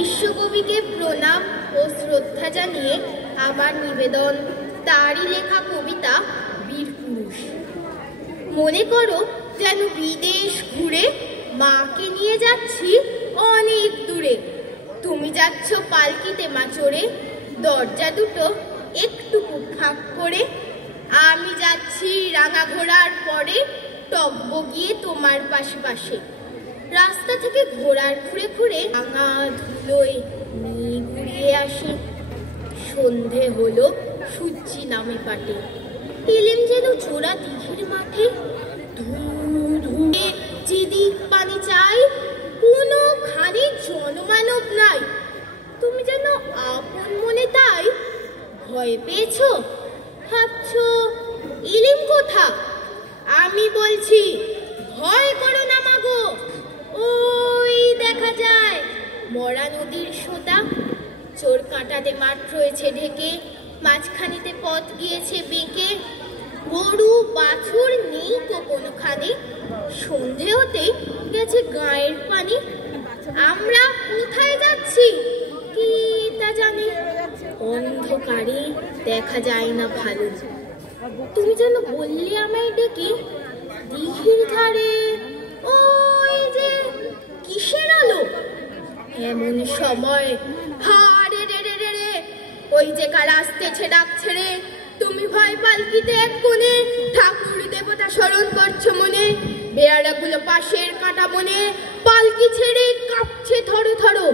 বিশ্বকবিকে প্রণাম ও শ্রদ্ধা জানিয়ে আমার নিবেদন তারই লেখা কবিতা বীরপুরুষ। মনে করো যেন বিদেশ ঘুরে মাকে নিয়ে যাচ্ছি অনেক দূরে। তুমি যাচ্ছ পালকিতে মা চড়ে, দরজা দুটো একটু ফাঁক করে। আমি যাচ্ছি রাঙা ঘোড়ার পরে, টব্ব গিয়ে তোমার পাশে পাশে। রাস্তা থেকে ঘোড়ার খুঁড়ে খুঁড়ে রাঙা ধুলোয় নিয়ে ঘুরিয়ে আসে। সন্ধে হলো, সূর্যি নামে পাটে। এলেম যেন চোরা দিঘির মাঠে, ধুয়ে যেদিক পানি চাই, কোনোখানে জনমানব নাই। তুমি যেন আপন মনে তাই ভয় পেয়েছো, ভাবছো এলেম কোথা। আমি বলছি ভয় করো না মাগো, ওই দেখা যায় মরা নদীর সোতা। চোর কাঁটাতে মাঠ রয়েছে ঢেকে, মাঝখানেতে পথ গিয়েছে বেঁকে। গরু বাছুর নেই তো কোনোখানে, সন্ধে হতে গেছে গায়ের পানি। আমরা কোথায় যাচ্ছি কি তা জানি, অন্ধকারে দেখা যায় না ভালো। তুমি যেন বললে আমায় ডেকে, দিঘির ধারে ওই যে কিসের আলো। এমন সময় হারে রে রে রে রে, ওই যে কার আসতেছে ডাক ছেড়ে। তুমি ভয় পালকিতে এক কোণে, ঠাকুর দেবতা স্মরণ করছো মনে। বেয়ারাগুলো পাশের কাঁটা বনে, পালকি ছেড়ে কাঁপছে থরো থরো।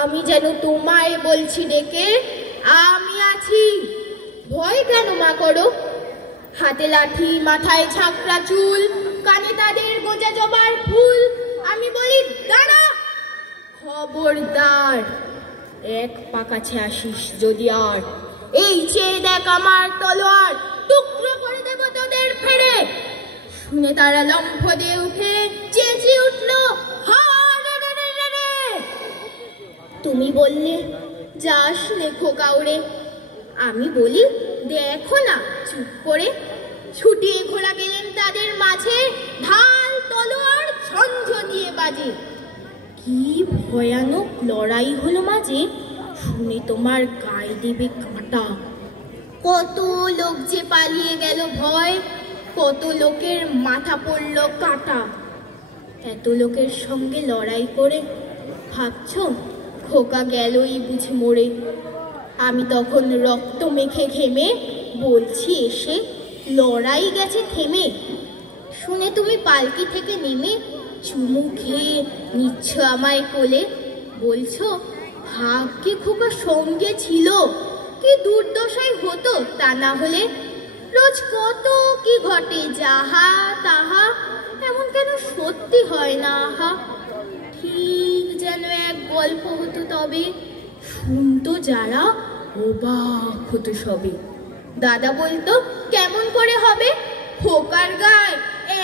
আমি যেন তোমায় বলছি ডেকে, আমি আছি, ভয় কেন মা করো। হাতে লাঠি, মাথায় ঝাঁকড়া চুল, কানে তাদের গোজা জবার ফুল। আমি বলি দাঁড়া, খবরদার এক পা কাছে আসিস যদি আর। এই চেয়ে দেখ আমার তলোয়ার, টুকরো করে দেব তোদের ফেরে। শুনে তারা লম্ফ দিয়ে উঠে চেঁচিয়ে উঠলো, হারে রে রে রে রে। তুমি বললে যাস লেখো কাউরে। আমি বলি দেখো না চুপ করে। ছুটিয়ে ঘোড়া গেলেন তাদের মাঝে, ঢাল তলোয়ার ঝনঝনিয়ে বাজে। কি ভয়ানক লড়াই হলো মাঝে, শুনে তোমার গায়ে দেবে কাঁটা। কত লোক যে পালিয়ে গেল ভয়, কত লোকের মাথা পড়ল কাটা। এত লোকের সঙ্গে লড়াই করে ভাবছো খোকা গেলই বুঝি মরে। আমি তখন রক্ত মেখে ঘেমে বলছি এসে, লড়াই গেছে থেমে। শুনে তুমি পালকি থেকে নেমে চুমু খেয়ে নিচ্ছ আমায় কোলে। বলছো ভাগ্যে খোকা সঙ্গে ছিল, কি দুর্দশাই হতো তা না হলে। রোজ কত কি ঘটে যাহা তাহা, এমন কেন সত্যি হয় না আহা। ঠিক যেন এক গল্প হতো তবে, শুনতো যারা অবাক হতো সবে। দাদা বলতো কেমন করে হবে, খোকার গায়ে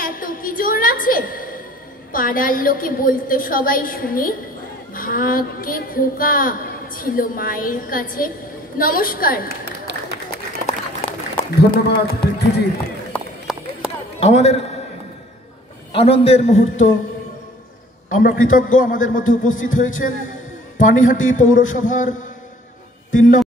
এত কি জোর আছে। পাড়ার লোকে বলতো সবাই শুনে, ভাগ্যে খোকা ছিল মায়ের কাছে। নমস্কার। ধন্যবাদ পৃথ্বীজি। আমাদের আনন্দের মুহূর্ত, আমরা কৃতজ্ঞ আমাদের মধ্যে উপস্থিত হয়েছেন পানিহাটি পৌরসভার 3 নম্বর